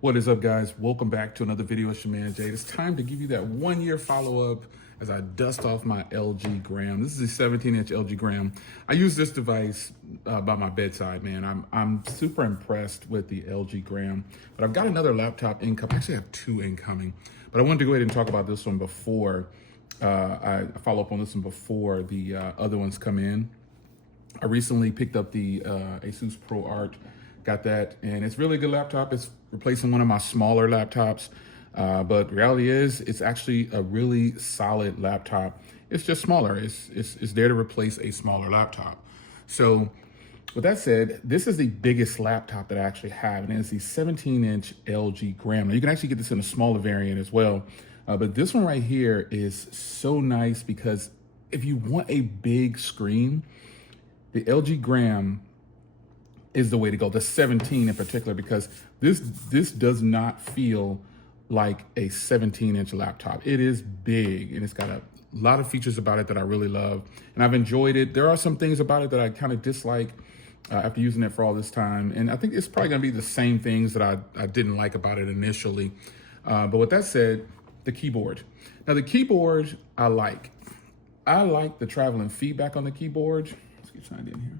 What is up, guys? Welcome back to another video. It's your man Jade. It's time to give you that 1 year follow-up as I dust off my LG Gram. This is a 17-inch LG Gram. I use this device by my bedside, man. I'm super impressed with the LG Gram, but I've got another laptop incoming. I actually have two incoming, but I wanted to go ahead and talk about this one before I follow up on this one before the other ones come in. I recently picked up the Asus ProArt, got that, and it's really a good laptop. It's replacing one of my smaller laptops, but reality is it's actually a really solid laptop. It's just smaller. It's there to replace a smaller laptop. So with that said, this is the biggest laptop that I actually have, and it's the 17-inch LG Gram. Now you can actually get this in a smaller variant as well, but this one right here is so nice because if you want a big screen, the LG Gram is the way to go, the 17 in particular, because this does not feel like a 17-inch laptop. It is big and it's got a lot of features about it that I really love, and I've enjoyed it. There are some things about it that I kind of dislike after using it for all this time, and I think it's probably gonna be the same things that I didn't like about it initially. But with that said, the keyboard. Now the keyboard I like the traveling feedback on the keyboard. Let's get signed in here.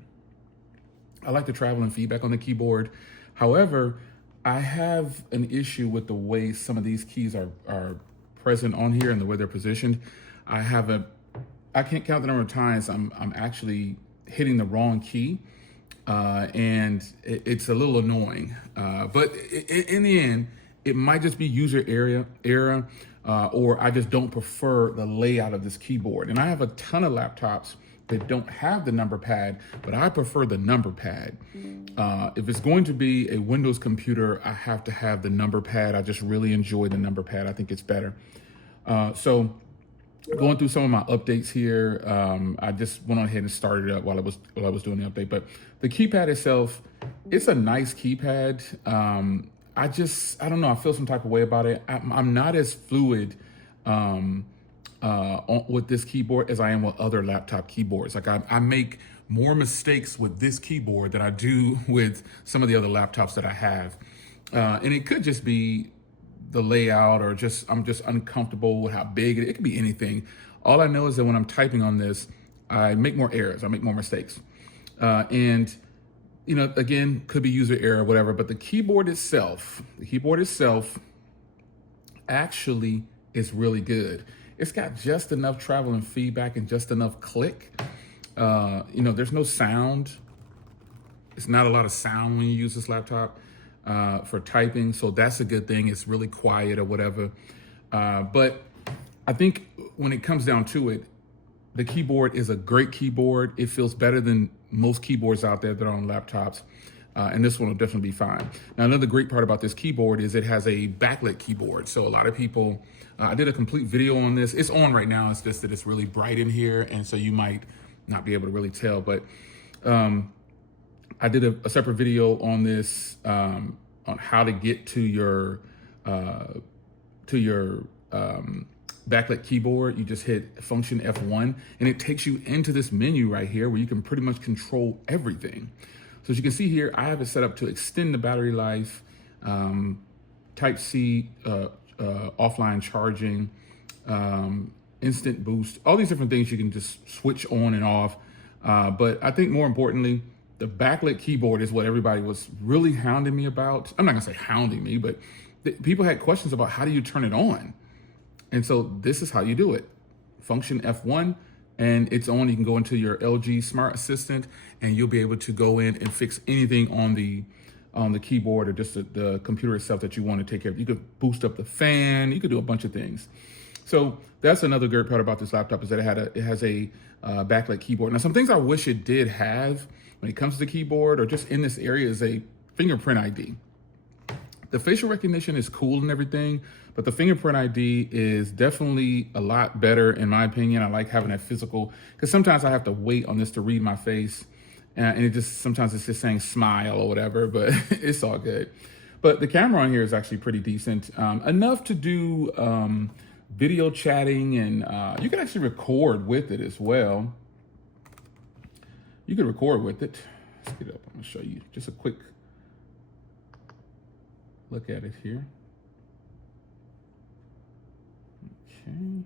I like the traveling feedback on the keyboard. However, I have an issue with the way some of these keys are present on here and the way they're positioned. I can't count the number of times I'm actually hitting the wrong key, and it's a little annoying. But in the end, it might just be user error, or I just don't prefer the layout of this keyboard. And I have a ton of laptops that don't have the number pad, but I prefer the number pad. If it's going to be a Windows computer, I have to have the number pad. I just really enjoy the number pad. I think it's better. So going through some of my updates here, I just went on ahead and started it up while I was doing the update. But the keypad itself, it's a nice keypad. I don't know, I feel some type of way about it. I'm not as fluid with this keyboard as I am with other laptop keyboards. Like I make more mistakes with this keyboard than I do with some of the other laptops that I have. And it could just be the layout, or I'm just uncomfortable with how big it could be anything. All I know is that when I'm typing on this, I make more errors, I make more mistakes. And you know, again, could be user error or whatever, but the keyboard itself actually is really good. It's got just enough traveling feedback and just enough click. You know, there's no sound. It's not a lot of sound when you use this laptop for typing, so that's a good thing. It's really quiet or whatever. But I think when it comes down to it, the keyboard is a great keyboard. It feels better than most keyboards out there that are on laptops. And this one will definitely be fine. Now, another great part about this keyboard is it has a backlit keyboard. So a lot of people, I did a complete video on this. It's on right now. It's just that it's really bright in here, and so you might not be able to really tell. But I did a separate video on this, on how to get to your backlit keyboard. You just hit function F1 and it takes you into this menu right here where you can pretty much control everything. So as you can see here, I have it set up to extend the battery life, Type-C, offline charging, instant boost, all these different things you can just switch on and off. But I think more importantly, the backlit keyboard is what everybody was really hounding me about. I'm not gonna say hounding me, but people had questions about how do you turn it on? And so this is how you do it. Function F1, and it's on. You can go into your LG Smart Assistant and you'll be able to go in and fix anything on the keyboard or just the computer itself that you want to take care of. You could boost up the fan, you could do a bunch of things. So that's another great part about this laptop, is that it has a backlit keyboard. Now, some things I wish it did have when it comes to the keyboard or just in this area is a fingerprint ID. The facial recognition is cool and everything, but the fingerprint ID is definitely a lot better in my opinion. I like having that physical, because sometimes I have to wait on this to read my face, and sometimes it's just saying smile or whatever, but it's all good. But the camera on here is actually pretty decent, enough to do video chatting, and you can actually record with it as well. You can record with it. Let's get it up. I'm gonna show you just a quick look at it here. Okay.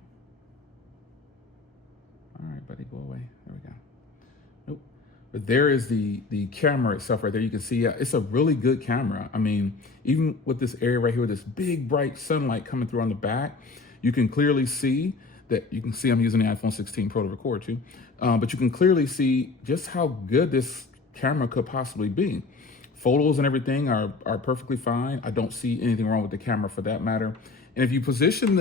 All right, buddy, go away. There we go. Nope. But there is the camera itself right there. You can see it's a really good camera. I mean, even with this area right here, with this big bright sunlight coming through on the back, you can clearly see that. You can see I'm using the iPhone 16 Pro to record too. But you can clearly see just how good this camera could possibly be. Photos and everything are perfectly fine. I don't see anything wrong with the camera for that matter. And if you position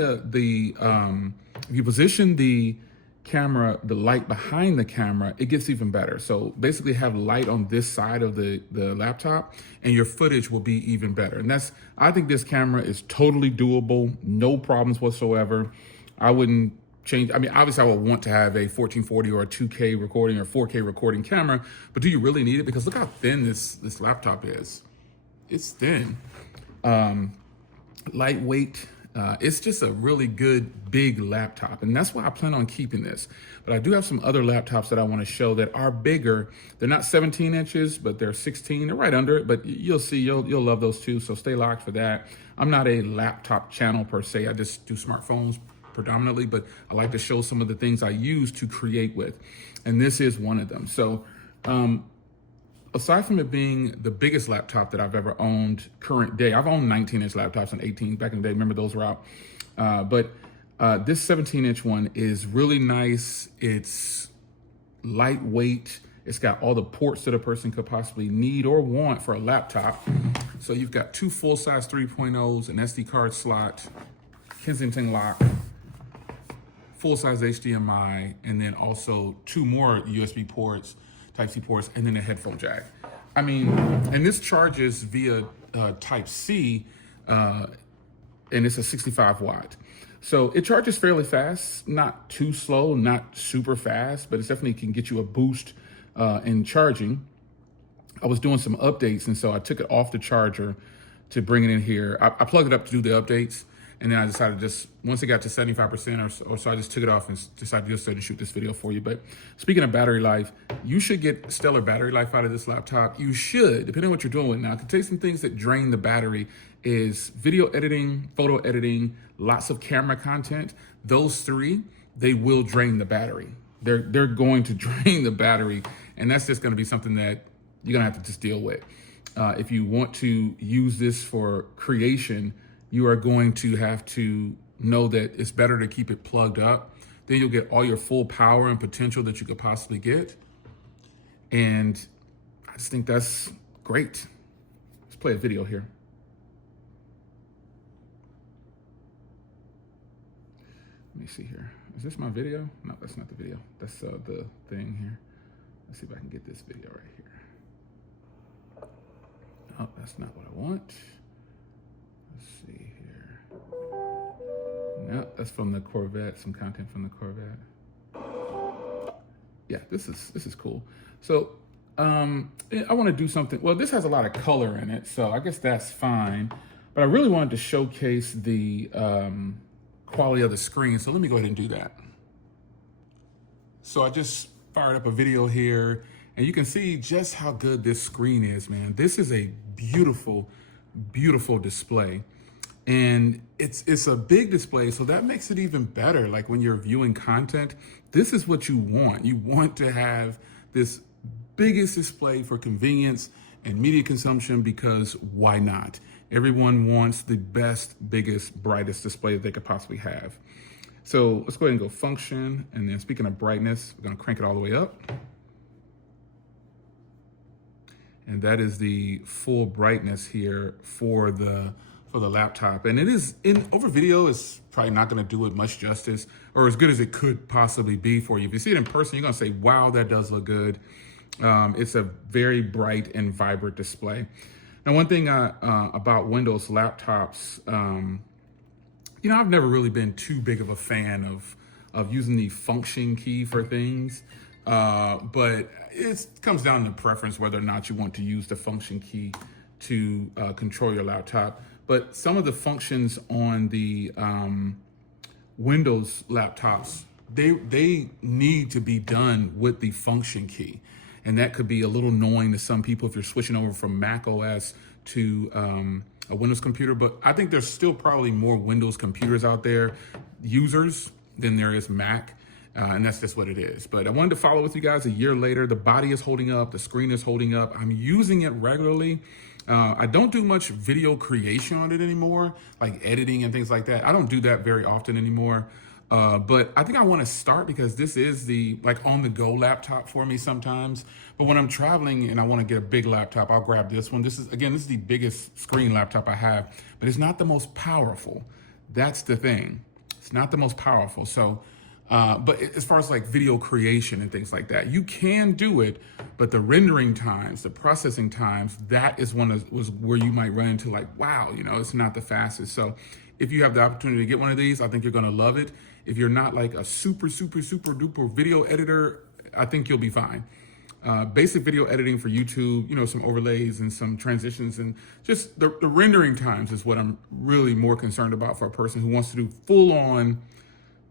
the camera, the light behind the camera, it gets even better. So basically have light on this side of the laptop and your footage will be even better. And I think this camera is totally doable, no problems whatsoever. I wouldn't change. I mean, obviously I would want to have a 1440 or a 2K recording or 4K recording camera, but do you really need it? Because look how thin this laptop is. It's thin, lightweight. It's just a really good big laptop, and that's why I plan on keeping this. But I do have some other laptops that I want to show that are bigger. They're not 17 inches, but they're 16. They're right under it, but you'll see, you'll love those too. So stay locked for that. I'm not a laptop channel per se. I just do smartphones predominantly, but I like to show some of the things I use to create with, and this is one of them. So aside from it being the biggest laptop that I've ever owned current day, I've owned 19-inch laptops and 18 back in the day. Remember those were out. But this 17-inch one is really nice. It's lightweight. It's got all the ports that a person could possibly need or want for a laptop. So you've got two full-size 3.0s, an SD card slot, Kensington lock, full-size HDMI, and then also two more USB ports, Type-C ports, and then a headphone jack. I mean, and this charges via Type-C, and it's a 65 watt. So it charges fairly fast, not too slow, not super fast, but it definitely can get you a boost in charging. I was doing some updates, and so I took it off the charger to bring it in here. I plugged it up to do the updates, and then I decided once it got to 75% or so, I just took it off and decided to just shoot this video for you. But speaking of battery life, you should get stellar battery life out of this laptop. You should, depending on what you're doing with it. Now, I can tell you some things that drain the battery is video editing, photo editing, lots of camera content. Those three, they will drain the battery. They're going to drain the battery, and that's just gonna be something that you're gonna have to just deal with. If you want to use this for creation, you are going to have to know that it's better to keep it plugged up. Then you'll get all your full power and potential that you could possibly get. And I just think that's great. Let's play a video here. Let me see here. Is this my video? No, that's not the video. That's the thing here. Let's see if I can get this video right here. Oh, that's not what I want. Let's see here. No, that's from the Corvette, some content from the Corvette. Yeah, this is cool. So I want to do something. Well, this has a lot of color in it, so I guess that's fine. But I really wanted to showcase the quality of the screen, so let me go ahead and do that. So I just fired up a video here, and you can see just how good this screen is, man. This is a beautiful, beautiful display. And it's a big display, so that makes it even better. Like when you're viewing content, this is what you want. You want to have this biggest display for convenience and media consumption, because why not? Everyone wants the best, biggest, brightest display that they could possibly have. So let's go ahead and go function. And then speaking of brightness, we're gonna crank it all the way up. And that is the full brightness here for the laptop. And it is, over video, it's probably not gonna do it much justice, or as good as it could possibly be for you. If you see it in person, you're gonna say, wow, that does look good. It's a very bright and vibrant display. Now, one thing about Windows laptops, you know, I've never really been too big of a fan of using the function key for things, but it comes down to preference whether or not you want to use the function key to control your laptop. But some of the functions on the Windows laptops, they need to be done with the function key. And that could be a little annoying to some people if you're switching over from Mac OS to a Windows computer, but I think there's still probably more Windows computers out there, users, than there is Mac. And that's just what it is. But I wanted to follow with you guys a year later. The body is holding up. The screen is holding up. I'm using it regularly. I don't do much video creation on it anymore, like editing and things like that. I don't do that very often anymore. But I think I want to start because this is the like on the go laptop for me sometimes. But when I'm traveling and I want to get a big laptop, I'll grab this one. This is the biggest screen laptop I have, but it's not the most powerful. That's the thing. It's not the most powerful. So, but as far as like video creation and things like that, you can do it, but the rendering times, the processing times, that is was where you might run into like, wow, it's not the fastest. So if you have the opportunity to get one of these, I think you're going to love it. If you're not like a super duper video editor, I think you'll be fine. Basic video editing for YouTube, some overlays and some transitions, and just the rendering times is what I'm really more concerned about for a person who wants to do full on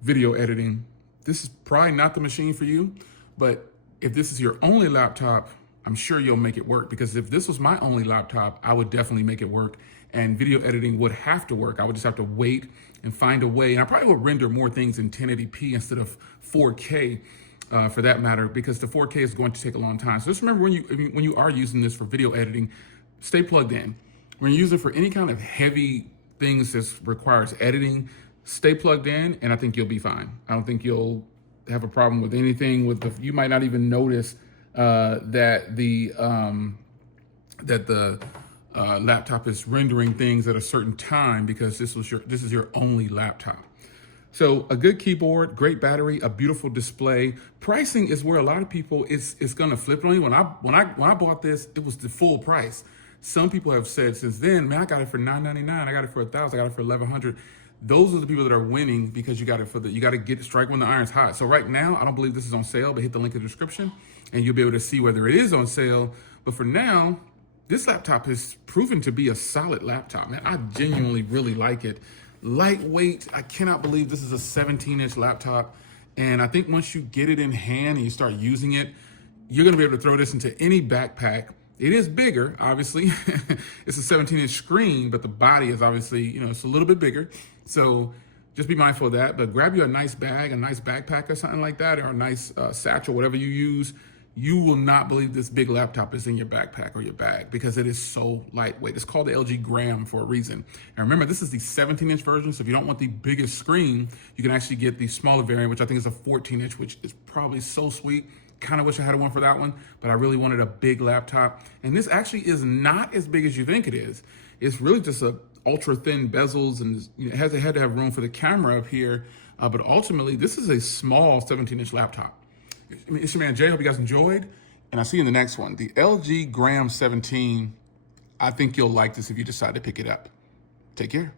video editing. This is probably not the machine for you, but if this is your only laptop, I'm sure you'll make it work, because if this was my only laptop, I would definitely make it work, and video editing would have to work. I would just have to wait and find a way, and I probably would render more things in 1080p instead of 4K for that matter, because the 4K is going to take a long time. So just remember, when you are using this for video editing, stay plugged in. When you're using it for any kind of heavy things that requires editing, stay plugged in, and I think you'll be fine. I don't think you'll have a problem with anything. You might not even notice that the laptop is rendering things at a certain time, because this is your only laptop. So a good keyboard, great battery, a beautiful display. Pricing is where a lot of people it's gonna flip on you. When I bought this, it was the full price. Some people have said since then, man, I got it for $999, I got it for $1,000, I got it for $1,100. Those are the people that are winning, because you got to strike when the iron's hot. So right now, I don't believe this is on sale, but hit the link in the description and you'll be able to see whether it is on sale. But for now, this laptop has proven to be a solid laptop, man. I genuinely really like it. Lightweight. I cannot believe this is a 17-inch laptop. And I think once you get it in hand and you start using it, you're going to be able to throw this into any backpack. It is bigger, obviously. It's a 17-inch screen, but the body is obviously, it's a little bit bigger. So just be mindful of that. But grab you a nice bag, a nice backpack or something like that, or a nice satchel, whatever you use. You will not believe this big laptop is in your backpack or your bag, because it is so lightweight. It's called the LG Gram for a reason. And remember, this is the 17-inch version, so if you don't want the biggest screen, you can actually get the smaller variant, which I think is a 14-inch, which is probably so sweet. Kind of wish I had one for that one, but I really wanted a big laptop. And this actually is not as big as you think it is. It's really just a ultra thin bezels, and it had to have room for the camera up here. But ultimately, this is a small 17-inch laptop. It's your man Jay. Hope you guys enjoyed, and I'll see you in the next one. The LG Gram 17. I think you'll like this if you decide to pick it up. Take care.